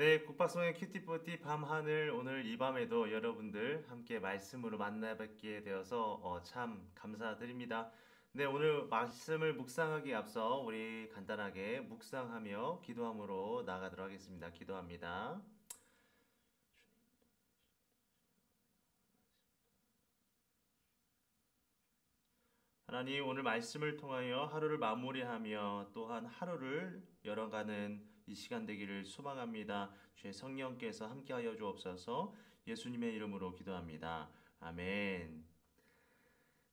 네, 국밥송의 큐티포티 밤하늘 오늘 이 밤에도 여러분들 함께 말씀으로 만나뵙게 되어서 참 감사드립니다. 네, 오늘 말씀을 묵상하기에 앞서 우리 간단하게 묵상하며 기도함으로 나가도록 하겠습니다. 기도합니다. 하나님, 오늘 말씀을 통하여 하루를 마무리하며 또한 하루를 열어가는 이 시간 되기를 소망합니다. 주의 성령께서 함께하여 주옵소서. 예수님의 이름으로 기도합니다. 아멘.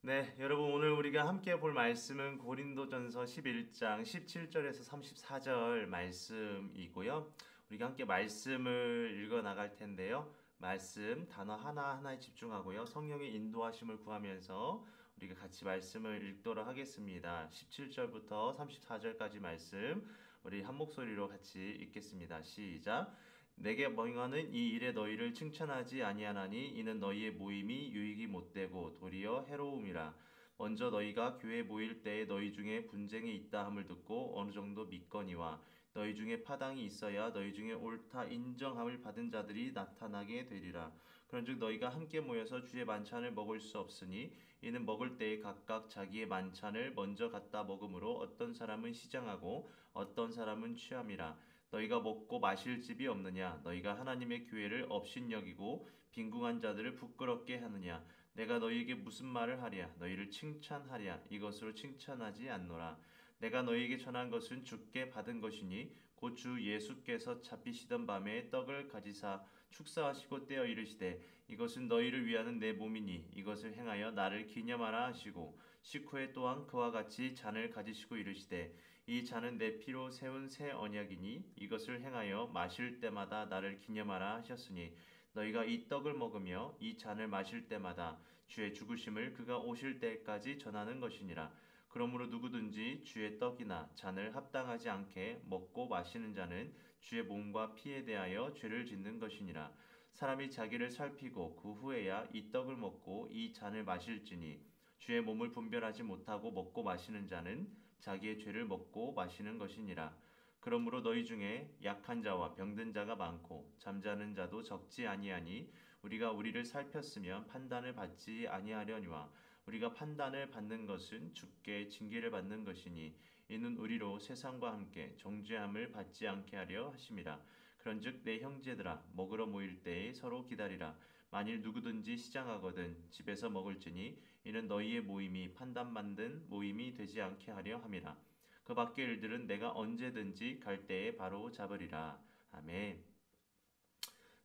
네, 여러분 오늘 우리가 함께 볼 말씀은 고린도전서 11장 17절에서 34절 말씀이고요. 우리가 함께 말씀을 읽어 나갈 텐데요. 말씀 단어 하나하나에 집중하고요. 성령의 인도하심을 구하면서 우리가 같이 말씀을 읽도록 하겠습니다. 17절부터 34절까지 말씀 우리 한 목소리로 같이 읽겠습니다. 시작. 내게 명하는 이 일에 너희를 칭찬하지 아니하나니 이는 너희의 모임이 유익이 못되고 도리어 해로움이라. 먼저 너희가 교회 모일 때에 너희 중에 분쟁이 있다 함을 듣고 어느 정도 믿거니와 너희 중에 파당이 있어야 너희 중에 옳다 인정함을 받은 자들이 나타나게 되리라. 그런즉 너희가 함께 모여서 주의 만찬을 먹을 수 없으니 이는 먹을 때에 각각 자기의 만찬을 먼저 갖다 먹음으로 어떤 사람은 시장하고 어떤 사람은 취함이라. 너희가 먹고 마실 집이 없느냐? 너희가 하나님의 교회를 업신여기고 빈궁한 자들을 부끄럽게 하느냐? 내가 너희에게 무슨 말을 하랴? 너희를 칭찬하랴? 이것으로 칭찬하지 않노라. 내가 너희에게 전한 것은 주께 받은 것이니 곧 주 예수께서 잡히시던 밤에 떡을 가지사 축사하시고 떼어 이르시되 이것은 너희를 위하는 내 몸이니 이것을 행하여 나를 기념하라 하시고 식후에 또한 그와 같이 잔을 가지시고 이르시되 이 잔은 내 피로 세운 새 언약이니 이것을 행하여 마실 때마다 나를 기념하라 하셨으니 너희가 이 떡을 먹으며 이 잔을 마실 때마다 주의 죽으심을 그가 오실 때까지 전하는 것이니라. 그러므로 누구든지 주의 떡이나 잔을 합당하지 않게 먹고 마시는 자는 주의 몸과 피에 대하여 죄를 짓는 것이니라. 사람이 자기를 살피고 그 후에야 이 떡을 먹고 이 잔을 마실지니 주의 몸을 분별하지 못하고 먹고 마시는 자는 자기의 죄를 먹고 마시는 것이니라. 그러므로 너희 중에 약한 자와 병든 자가 많고 잠자는 자도 적지 아니하니 우리가 우리를 살폈으면 판단을 받지 아니하려니와 우리가 판단을 받는 것은 주께 징계를 받는 것이니 이는 우리로 세상과 함께 정죄함을 받지 않게 하려 하심이라. 그런즉 내 형제들아 먹으러 모일 때에 서로 기다리라. 만일 누구든지 시장하거든 집에서 먹을지니 이는 너희의 모임이 판단받는 모임이 되지 않게 하려 함이라. 그 밖의 일들은 내가 언제든지 갈 때에 바로 잡으리라. 아멘.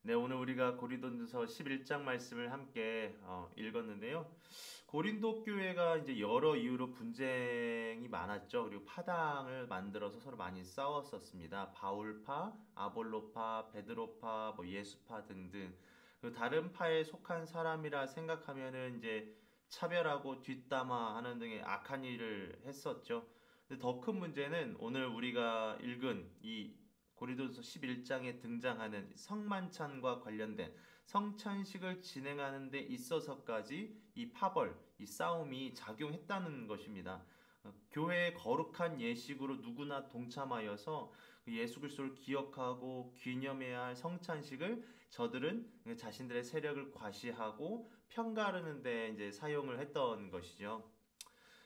네, 오늘 우리가 고린도전서 11장 말씀을 함께 읽었는데요. 고린도 교회가 이제 여러 이유로 분쟁이 많았죠. 그리고 파당을 만들어서 서로 많이 싸웠었습니다. 바울파, 아볼로파, 베드로파, 뭐 예수파 등등. 그 다른 파에 속한 사람이라 생각하면은 이제 차별하고 뒷담화하는 등의 악한 일을 했었죠. 근데 더 큰 문제는 오늘 우리가 읽은 이 고린도서 11장에 등장하는 성만찬과 관련된 성찬식을 진행하는 데 있어서까지 이 파벌, 이 싸움이 작용했다는 것입니다. 교회의 거룩한 예식으로 누구나 동참하여서 그 예수 그리스도를 기억하고 기념해야 할 성찬식을 저들은 자신들의 세력을 과시하고 편가르는 데 이제 사용을 했던 것이죠.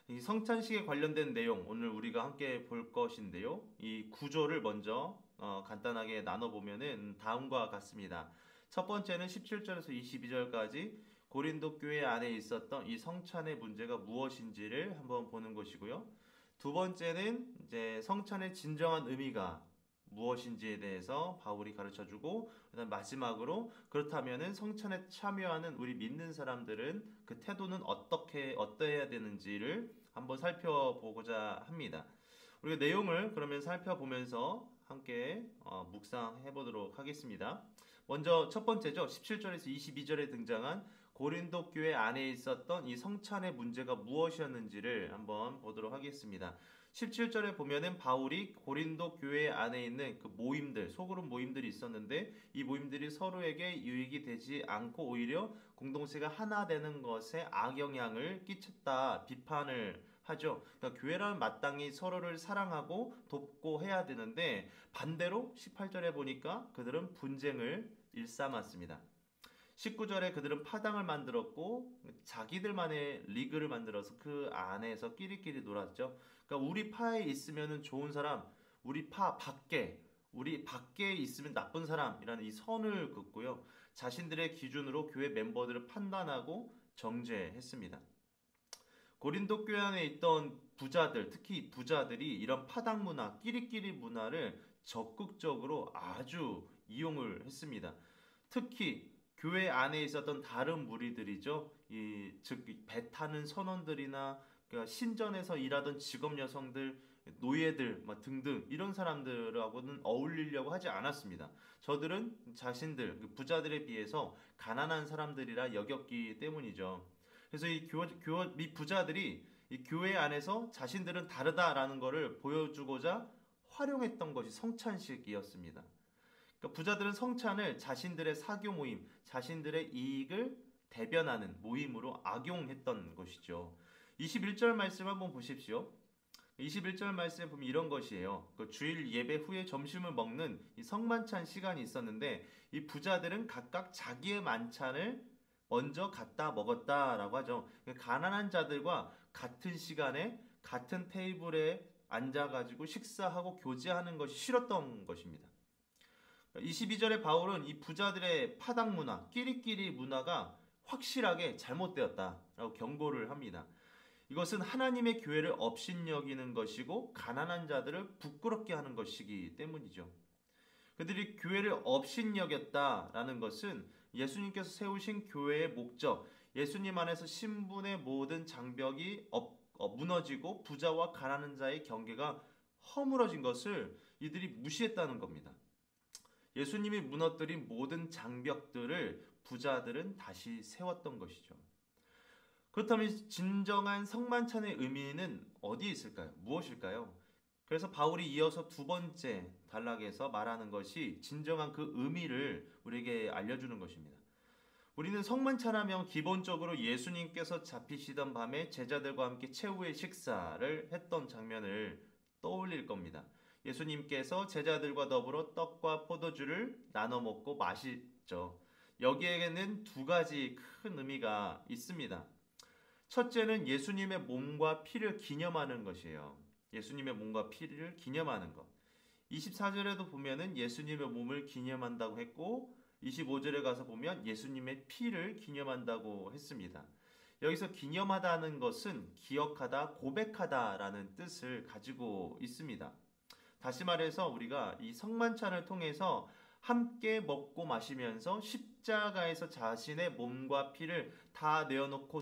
이 성찬식에 관련된 내용 오늘 우리가 함께 볼 것인데요. 이 구조를 먼저 간단하게 나눠보면은 다음과 같습니다. 첫 번째는 17절에서 22절까지 고린도 교회 안에 있었던 이 성찬의 문제가 무엇인지를 한번 보는 것이고요. 두 번째는 이제 성찬의 진정한 의미가 무엇인지에 대해서 바울이 가르쳐주고, 그다음 마지막으로 그렇다면은 성찬에 참여하는 우리 믿는 사람들은 그 태도는 어떠해야 되는지를 한번 살펴보고자 합니다. 우리가 내용을 그러면 살펴보면서 함께 묵상해 보도록 하겠습니다. 먼저 첫 번째죠. 17절에서 22절에 등장한 고린도 교회 안에 있었던 이 성찬의 문제가 무엇이었는지를 한번 보도록 하겠습니다. 17절에 보면은 바울이 고린도 교회 안에 있는 그 모임들, 소그룹 모임들이 있었는데 이 모임들이 서로에게 유익이 되지 않고 오히려 공동체가 하나 되는 것에 악영향을 끼쳤다 비판을 하죠. 그러니까 교회라면 마땅히 서로를 사랑하고 돕고 해야 되는데 반대로 18절에 보니까 그들은 분쟁을 일삼았습니다. 19절에 그들은 파당을 만들었고 자기들만의 리그를 만들어서 그 안에서 끼리끼리 놀았죠. 그러니까 우리 파에 있으면 좋은 사람, 우리 밖에 있으면 나쁜 사람이라는 이 선을 긋고요. 자신들의 기준으로 교회 멤버들을 판단하고 정죄했습니다. 고린도 교회 안에 있던 부자들, 특히 부자들이 이런 파당 문화, 끼리끼리 문화를 적극적으로 아주 이용을 했습니다. 특히 교회 안에 있었던 다른 무리들이죠. 즉 배 타는 선원들이나 그러니까 신전에서 일하던 직업 여성들, 노예들 등등 이런 사람들하고는 어울리려고 하지 않았습니다. 저들은 자신들 부자들에 비해서 가난한 사람들이라 여겼기 때문이죠. 그래서 이 부자들이 이 교회 안에서 자신들은 다르다라는 것을 보여주고자 활용했던 것이 성찬식이었습니다. 그러니까 부자들은 성찬을 자신들의 사교 모임, 자신들의 이익을 대변하는 모임으로 악용했던 것이죠. 21절 말씀 한번 보십시오. 21절 말씀에 보면 이런 것이에요. 그 주일 예배 후에 점심을 먹는 이 성만찬 시간이 있었는데 이 부자들은 각각 자기의 만찬을 먼저 갖다 먹었다라고 하죠. 가난한 자들과 같은 시간에 같은 테이블에 앉아가지고 식사하고 교제하는 것이 싫었던 것입니다. 22절에 바울은 이 부자들의 파당 문화, 끼리끼리 문화가 확실하게 잘못되었다라고 경고를 합니다. 이것은 하나님의 교회를 업신여기는 것이고 가난한 자들을 부끄럽게 하는 것이기 때문이죠. 그들이 교회를 업신여겼다라는 것은 예수님께서 세우신 교회의 목적, 예수님 안에서 신분의 모든 장벽이 무너지고 부자와 가난한 자의 경계가 허물어진 것을 이들이 무시했다는 겁니다. 예수님이 무너뜨린 모든 장벽들을 부자들은 다시 세웠던 것이죠. 그렇다면 진정한 성만찬의 의미는 어디에 있을까요? 무엇일까요? 그래서 바울이 이어서 두 번째 단락에서 말하는 것이 진정한 그 의미를 우리에게 알려주는 것입니다. 우리는 성만찬하면 기본적으로 예수님께서 잡히시던 밤에 제자들과 함께 최후의 식사를 했던 장면을 떠올릴 겁니다. 예수님께서 제자들과 더불어 떡과 포도주를 나눠 먹고 마시죠. 여기에는 두 가지 큰 의미가 있습니다. 첫째는 예수님의 몸과 피를 기념하는 것이에요. 예수님의 몸과 피를 기념하는 것. 24절에도 보면은 예수님의 몸을 기념한다고 했고 25절에 가서 보면 예수님의 피를 기념한다고 했습니다. 여기서 기념하다는 것은 기억하다, 고백하다라는 뜻을 가지고 있습니다. 다시 말해서 우리가 이 성만찬을 통해서 함께 먹고 마시면서 십자가에서 자신의 몸과 피를 다 내어놓고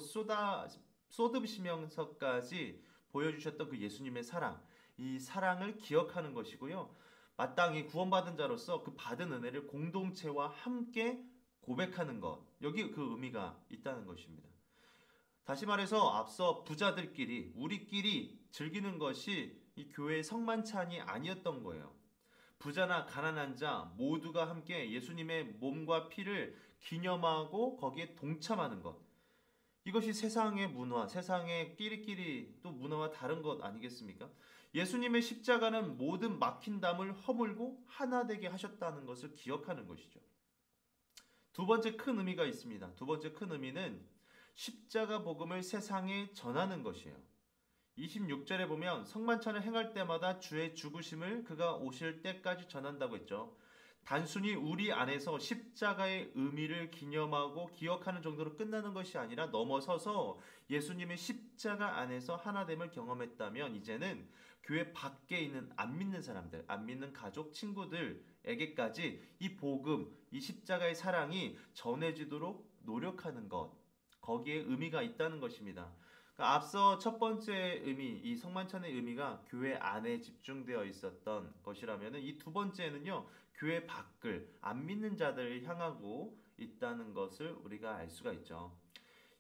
쏟으시면서까지 보여주셨던 그 예수님의 사랑, 이 사랑을 기억하는 것이고요. 마땅히 구원받은 자로서 그 받은 은혜를 공동체와 함께 고백하는 것, 여기 그 의미가 있다는 것입니다. 다시 말해서 앞서 부자들끼리 우리끼리 즐기는 것이 이 교회의 성만찬이 아니었던 거예요. 부자나 가난한 자 모두가 함께 예수님의 몸과 피를 기념하고 거기에 동참하는 것. 이것이 세상의 문화, 세상의 끼리끼리 또 문화와 다른 것 아니겠습니까? 예수님의 십자가는 모든 막힌 담을 허물고 하나 되게 하셨다는 것을 기억하는 것이죠. 두 번째 큰 의미가 있습니다. 두 번째 큰 의미는 십자가 복음을 세상에 전하는 것이에요. 26절에 보면 성만찬을 행할 때마다 주의 죽으심을 그가 오실 때까지 전한다고 했죠. 단순히 우리 안에서 십자가의 의미를 기념하고 기억하는 정도로 끝나는 것이 아니라 넘어서서 예수님의 십자가 안에서 하나됨을 경험했다면 이제는 교회 밖에 있는 안 믿는 사람들, 안 믿는 가족, 친구들에게까지 이 복음, 이 십자가의 사랑이 전해지도록 노력하는 것, 거기에 의미가 있다는 것입니다. 그러니까 앞서 첫 번째 의미, 이 성만찬의 의미가 교회 안에 집중되어 있었던 것이라면 이 두 번째는요, 교회 밖을 안 믿는 자들을 향하고 있다는 것을 우리가 알 수가 있죠.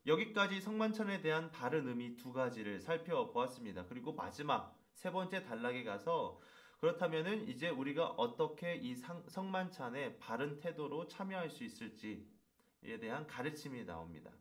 여기까지 성만찬에 대한 다른 의미 두 가지를 살펴보았습니다. 그리고 마지막 세 번째 단락에 가서 그렇다면은 이제 우리가 어떻게 이 성만찬에 바른 태도로 참여할 수 있을지에 대한 가르침이 나옵니다.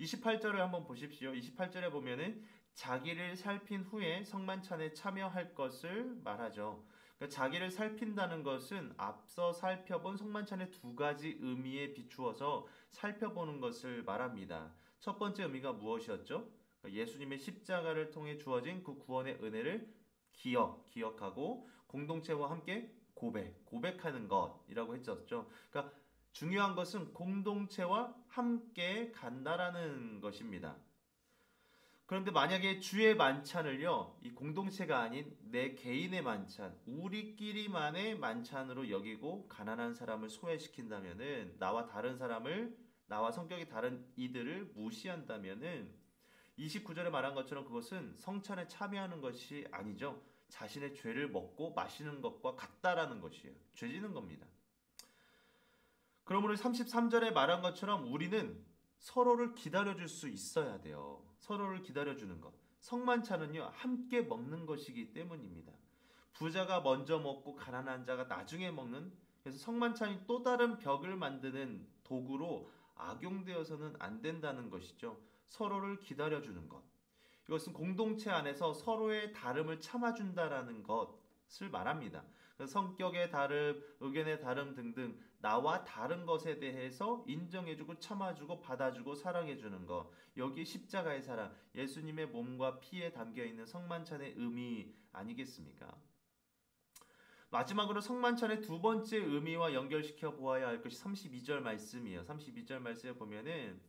28절을 한번 보십시오. 28절에 보면은 자기를 살핀 후에 성만찬에 참여할 것을 말하죠. 그러니까 자기를 살핀다는 것은 앞서 살펴본 성만찬의 두 가지 의미에 비추어서 살펴보는 것을 말합니다. 첫 번째 의미가 무엇이었죠? 그러니까 예수님의 십자가를 통해 주어진 그 구원의 은혜를 기억하고 공동체와 함께 고백하는 것이라고 했었죠. 그러니까 중요한 것은 공동체와 함께 간다라는 것입니다. 그런데 만약에 주의 만찬을요, 이 공동체가 아닌 내 개인의 만찬, 우리끼리만의 만찬으로 여기고 가난한 사람을 소외시킨다면은, 나와 성격이 다른 이들을 무시한다면은, 29절에 말한 것처럼 그것은 성찬에 참여하는 것이 아니죠. 자신의 죄를 먹고 마시는 것과 같다라는 것이에요. 죄지는 겁니다. 그러므로 33절에 말한 것처럼 우리는 서로를 기다려줄 수 있어야 돼요. 서로를 기다려주는 것. 성만찬은요, 함께 먹는 것이기 때문입니다. 부자가 먼저 먹고 가난한 자가 나중에 먹는, 그래서 성만찬이 또 다른 벽을 만드는 도구로 악용되어서는 안 된다는 것이죠. 서로를 기다려주는 것. 이것은 공동체 안에서 서로의 다름을 참아준다라는 것을 말합니다. 성격의 다름, 의견의 다름 등등 나와 다른 것에 대해서 인정해주고 참아주고 받아주고 사랑해주는 것. 여기 십자가의 사랑, 예수님의 몸과 피에 담겨있는 성만찬의 의미 아니겠습니까? 마지막으로 성만찬의 두 번째 의미와 연결시켜 보아야 할 것이 32절 말씀이에요. 32절 말씀에 보면은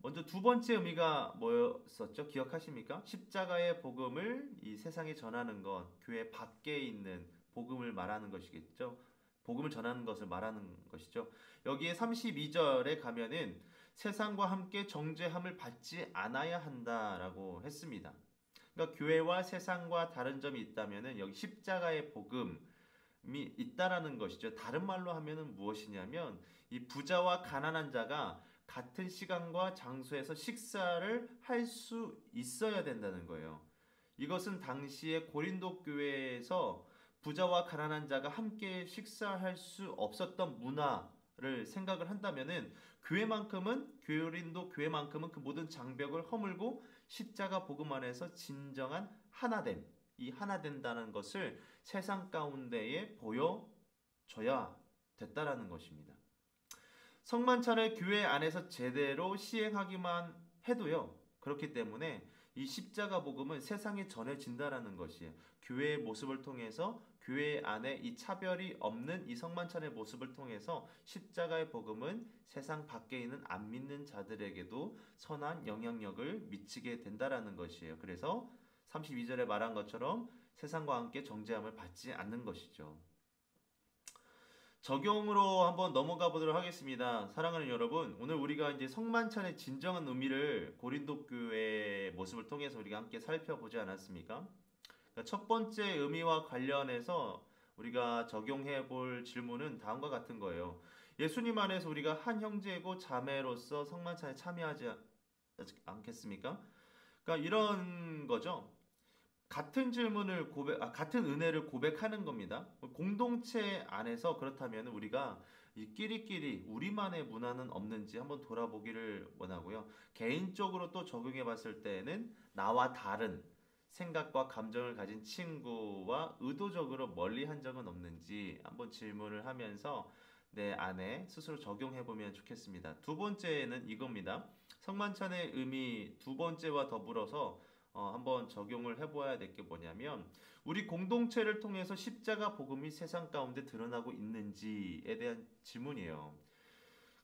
먼저 두 번째 의미가 뭐였었죠? 기억하십니까? 십자가의 복음을 이 세상에 전하는 것, 교회 밖에 있는 복음을 말하는 것이겠죠. 복음을 전하는 것을 말하는 것이죠. 여기에 32절에 가면은 세상과 함께 정죄함을 받지 않아야 한다라고 했습니다. 그러니까 교회와 세상과 다른 점이 있다면은 여기 십자가의 복음이 있다라는 것이죠. 다른 말로 하면은 무엇이냐면 이 부자와 가난한 자가 같은 시간과 장소에서 식사를 할 수 있어야 된다는 거예요. 이것은 당시에 고린도 교회에서 부자와 가난한 자가 함께 식사할 수 없었던 문화를 생각을 한다면은 고린도 교회만큼은 그 모든 장벽을 허물고 십자가 복음 안에서 진정한 하나됨, 이 하나 된다는 것을 세상 가운데에 보여줘야 됐다라는 것입니다. 성만찬을 교회 안에서 제대로 시행하기만 해도요. 그렇기 때문에 이 십자가 복음은 세상에 전해진다라는 것이에요. 교회의 모습을 통해서 교회 안에 이 차별이 없는 이 성만찬의 모습을 통해서 십자가의 복음은 세상 밖에 있는 안 믿는 자들에게도 선한 영향력을 미치게 된다라는 것이에요. 그래서 32절에 말한 것처럼 세상과 함께 정죄함을 받지 않는 것이죠. 적용으로 한번 넘어가 보도록 하겠습니다. 사랑하는 여러분, 오늘 우리가 이제 성만찬의 진정한 의미를 고린도 교회의 모습을 통해서 우리가 함께 살펴보지 않았습니까? 그러니까 첫 번째 의미와 관련해서 우리가 적용해 볼 질문은 다음과 같은 거예요. 예수님 안에서 우리가 한 형제고 자매로서 성만찬에 참여하지 않겠습니까? 그러니까 이런 거죠. 같은 같은 은혜를 고백하는 겁니다. 공동체 안에서 그렇다면 우리가 이 끼리끼리 우리만의 문화는 없는지 한번 돌아보기를 원하고요. 개인적으로 또 적용해 봤을 때는 나와 다른 생각과 감정을 가진 친구와 의도적으로 멀리한 적은 없는지 한번 질문을 하면서 내 안에 스스로 적용해 보면 좋겠습니다. 두 번째는 이겁니다. 성만찬의 의미 두 번째와 더불어서 한번 적용을 해보아야 될 게 뭐냐면 우리 공동체를 통해서 십자가 복음이 세상 가운데 드러나고 있는지에 대한 질문이에요.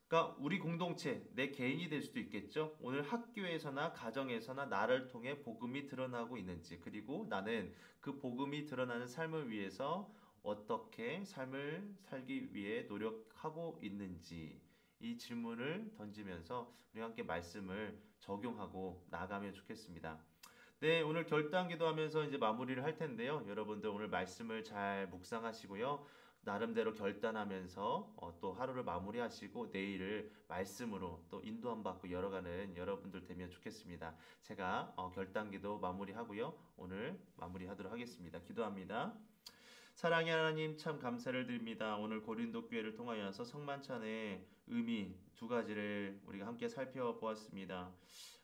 그러니까 우리 공동체, 내 개인이 될 수도 있겠죠. 오늘 학교에서나 가정에서나 나를 통해 복음이 드러나고 있는지, 그리고 나는 그 복음이 드러나는 삶을 위해서 어떻게 삶을 살기 위해 노력하고 있는지 이 질문을 던지면서 우리가 함께 말씀을 적용하고 나가면 좋겠습니다. 네, 오늘 결단 기도하면서 이제 마무리를 할 텐데요. 여러분들 오늘 말씀을 잘 묵상하시고요. 나름대로 결단하면서 또 하루를 마무리하시고 내일을 말씀으로 또 인도함 받고 열어가는 여러분들 되면 좋겠습니다. 제가 결단 기도 마무리하고요. 오늘 마무리하도록 하겠습니다. 기도합니다. 사랑의 하나님 참 감사를 드립니다. 오늘 고린도 교회를 통하여서 성만찬의 의미 두 가지를 우리가 함께 살펴보았습니다.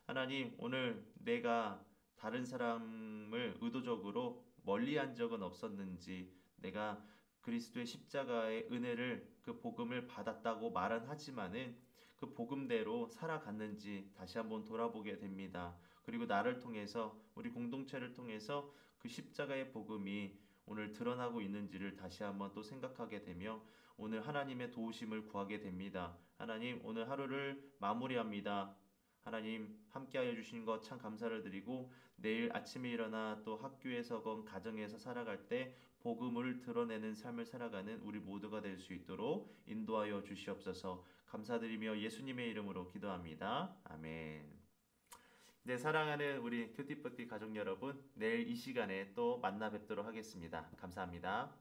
하나님 오늘 내가 다른 사람을 의도적으로 멀리한 적은 없었는지, 내가 그리스도의 십자가의 은혜를 그 복음을 받았다고 말은 하지만은 그 복음대로 살아갔는지 다시 한번 돌아보게 됩니다. 그리고 나를 통해서 우리 공동체를 통해서 그 십자가의 복음이 오늘 드러나고 있는지를 다시 한번 또 생각하게 되며 오늘 하나님의 도우심을 구하게 됩니다. 하나님, 오늘 하루를 마무리합니다. 하나님 함께하여 주신 것 참 감사를 드리고 내일 아침에 일어나 또 학교에서건 가정에서 살아갈 때 복음을 드러내는 삶을 살아가는 우리 모두가 될 수 있도록 인도하여 주시옵소서. 감사드리며 예수님의 이름으로 기도합니다. 아멘. 네, 사랑하는 우리 큐티푸티 가족 여러분, 내일 이 시간에 또 만나 뵙도록 하겠습니다. 감사합니다.